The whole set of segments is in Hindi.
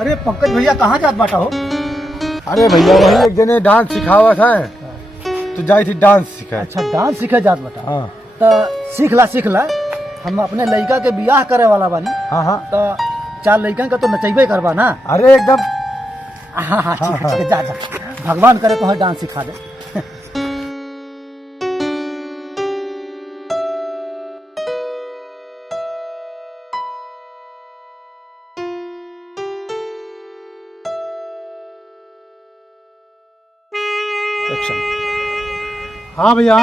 अरे पंकज भैया कहाँ जात बाटा हो? अरे भैया वही एक जने डांस सिखावा था तो जाई थी डांस सिखाए। अच्छा डांस सीखे जात बाटा। हाँ तो सीख ला हम अपने लड़का के बियाह करे वाला बानी। हाँ तो 4 लड़कन का तो नचैबे करबा ना। अरे एकदम हाँ ठीक है जा भगवान करे तो डांस सिखा दे। हाँ भैया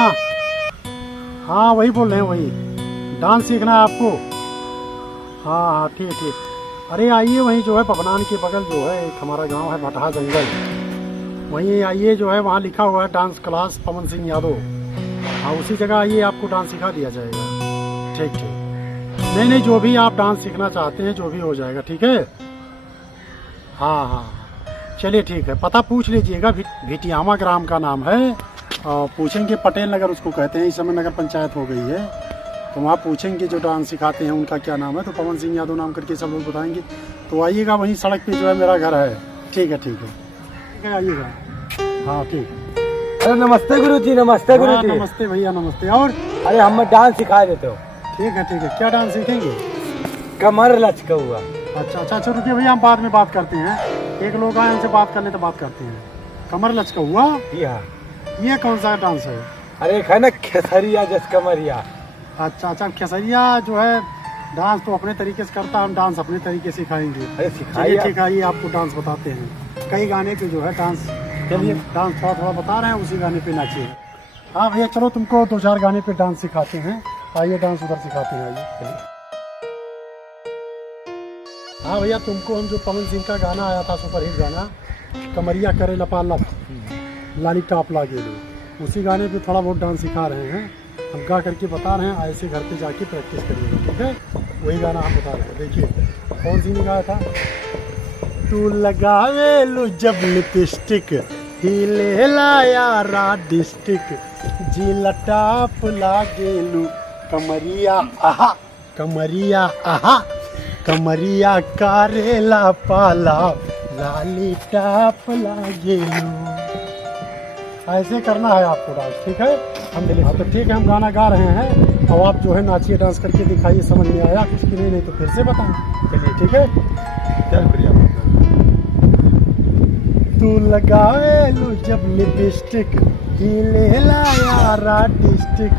हाँ वही बोल रहे हैं, वही डांस सीखना है आपको। हाँ ठीक। अरे आइए वहीं जो है पपनान के बगल जो है एक हमारा गांव है भटहा जंगल, वहीं आइए जो है वहाँ लिखा हुआ है डांस क्लास पवन सिंह यादव। हाँ उसी जगह आइए, आपको डांस सिखा दिया जाएगा। ठीक नहीं जो भी आप डांस सीखना चाहते हैं जो भी हो जाएगा। ठीक है हाँ चलिए ठीक है। पता पूछ लीजिएगा, भिटियामा ग्राम का नाम है। पूछेंगे पटेल नगर उसको कहते हैं, इस समय नगर पंचायत हो गई है। तो वहाँ पूछेंगे जो डांस सिखाते हैं उनका क्या नाम है, तो पवन सिंह यादव नाम करके सब लोग बताएंगे। तो आइएगा, वहीं सड़क पे जो है मेरा घर है। ठीक है आइएगा। हाँ ठीक। अरे नमस्ते गुरुजी। नमस्ते गुरुजी। नमस्ते भैया नमस्ते। और अरे हम डांस सिखा देते हो। ठीक है क्या डांस सीखेंगे? कमर लचका हुआ। अच्छा रुकिए भैया, हम बाद में बात करते हैं। एक लोग आए उनसे बात करने तो बात करते हैं। कमर लचका हुआ ये कौन सा डांस है? अरे है ना खेसरिया जस कमरिया। अच्छा खेसरिया जो है डांस तो अपने तरीके से करता, हम डांस अपने तरीके से सिखाएंगे। अरे सिखाइए। ठीक है आपको डांस बताते हैं। कई गाने पे जो है डांस, चलिए डांस थोड़ा बता रहे हैं, उसी गाने पे नाचिए। हाँ भैया चलो तुमको 2-4 गाने पे डांस सिखाते हैं। आइए डांस उधर सिखाते हैं, आइए। हाँ भैया तुमको हम जो पवन सिंह का गाना आया था सुपरहिट गाना, कमरिया करे लपालप लाली टाप लागे लो, उसी गाने पे थोड़ा बहुत डांस सिखा रहे हैं। हम गा करके बता रहे हैं, ऐसे घर पे जाके प्रैक्टिस करिएगा। ठीक है वही गाना हम बता रहे हैं। देखिए कौन सी ने गाया था। तू लगावे लो जब लिपस्टिक हिले लाया डिस्टिक, जी लटाप लागे लो कमरिया आहा, कमरिया आहा, कमरिया कारेला पाला लाली टाप लागे लो। ऐसे करना है आपको डांस। ठीक है हाँ तो ठीक है, हम गाना गा रहे हैं। अब आप जो है नाचिए, डांस करके दिखाइए। समझ में आया कुछ कि नहीं तो फिर से बताएं। चलिए ठीक है शुक्रिया। तू लगावे लो जब लिपस्टिक हिले लाया डिस्टिक,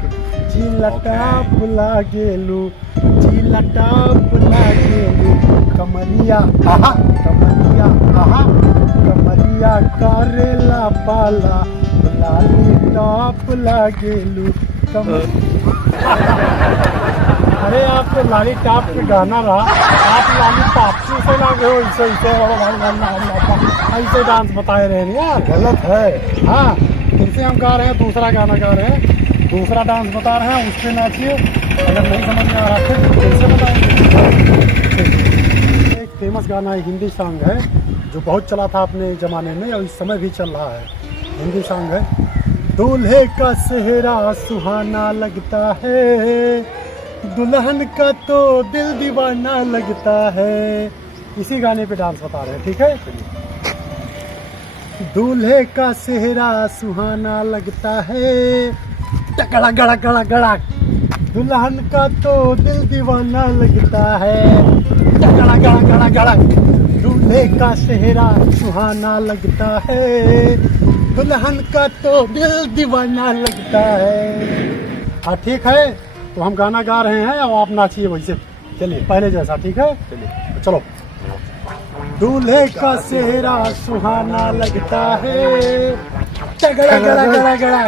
जी लटाप लागेलू, जी लटाप लागेलू, कमरिया आहा, कमरिया आहा, कमरिया करेला पाला लाली टाप लागेलू। अरे आप तो लाली टाप पे गाना रहा, आप लाली टाप से लागे हो। ऐसे डांस बताए रहे हैं यार, गलत है। हाँ फिर से हम गा रहे हैं, दूसरा गाना गा रहे हैं, दूसरा डांस बता रहे हैं, उस पर नाचिए। अगर नहीं समझ में आ रहा फिर से बताएंगे। एक फेमस गाना है, हिंदी सॉन्ग है जो बहुत चला था अपने ज़माने में और इस समय भी चल रहा है। हिंदी सॉन्ग है। दूल्हे का सेहरा सुहाना लगता है, दुल्हन का तो दिल दीवाना लगता है। इसी गाने पे डांस बता रहे हैं। ठीक है दूल्हे का सेहरा सुहाना लगता है, टकड़ा गड़ा गड़ा गड़ा, दुल्हन का तो दिल दीवाना लगता है, टकड़ा गड़ा गड़ा गड़ा, दूल्हे का सेहरा सुहाना लगता है, दुल्हन का तो दिल दीवाना लगता है। हाँ ठीक है तो हम गाना गा रहे हैं और आप नाचिए वैसे। चलिए पहले जैसा। ठीक है चलो। दूल्हे का सेहरा सुहाना लगता है, तगड़ा गड़ा गड़ा गड़ा,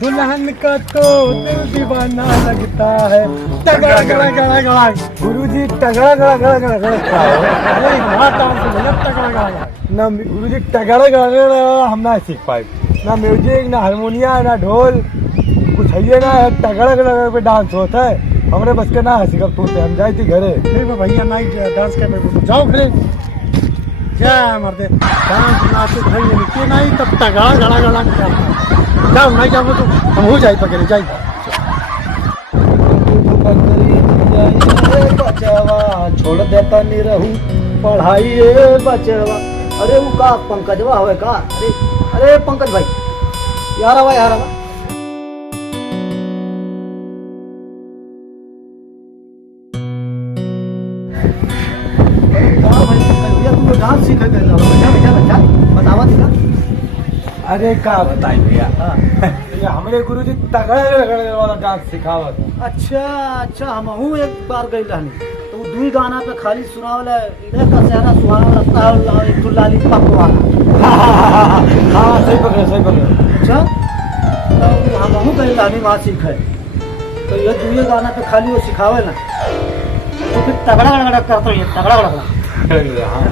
दुल्हन का तो दिल दीवाना लगता है, तगड़ा गड़ा गड़ा गड़ा। गुरुजी तगड़ा गड़ा गड़ा गड़ा गड़ा। अरे डांस तगड़ा गड़ा ना गुरु जी तगड़े गाने हम ना सीख पाए, ना म्यूजिक ना हारमोनिया ना ढोल कुछ है ना, तगड़े गाने पे डांस होता है हमरे बस के ना हंसी कब तू हम जाए थी घरे। ठीक है भैया नाइट डांस करने को तो जाओ फिर क्या मरते डांस नाच भाई के नहीं तब तगड़ा गड़ा गड़ा जाओ नहीं जाओ तो हम हो जाए पकड़े जाए। बचवा छोड़ देता नहीं रहूं पढ़ाई बचवा। अरे वो का पंकजवा होए का? अरे अरे पंकज भाई यार आवा यार आवा। डांस सीखे गए बच्चा बच्चा बच्चा बतावा दिखा। अरे का बताई भैया, हाँ। ये हमारे गुरु जी तगड़े वाला डांस सिखावा था। अच्छा अच्छा हम हूँ एक बार गई रहनी तो दुई गाना पे खाली सुनावला इधर का सहरा सुहाना रास्ता है एक तो लाली पप वाला। हाँ सही पकड़े सही पकड़े। अच्छा तो हम हूँ गई रहनी वहाँ सीखे तो ये दुई गाना पे खाली वो सिखावे ना तो फिर तगड़ा गड़ा करता है तगड़ा गड़ा। हाँ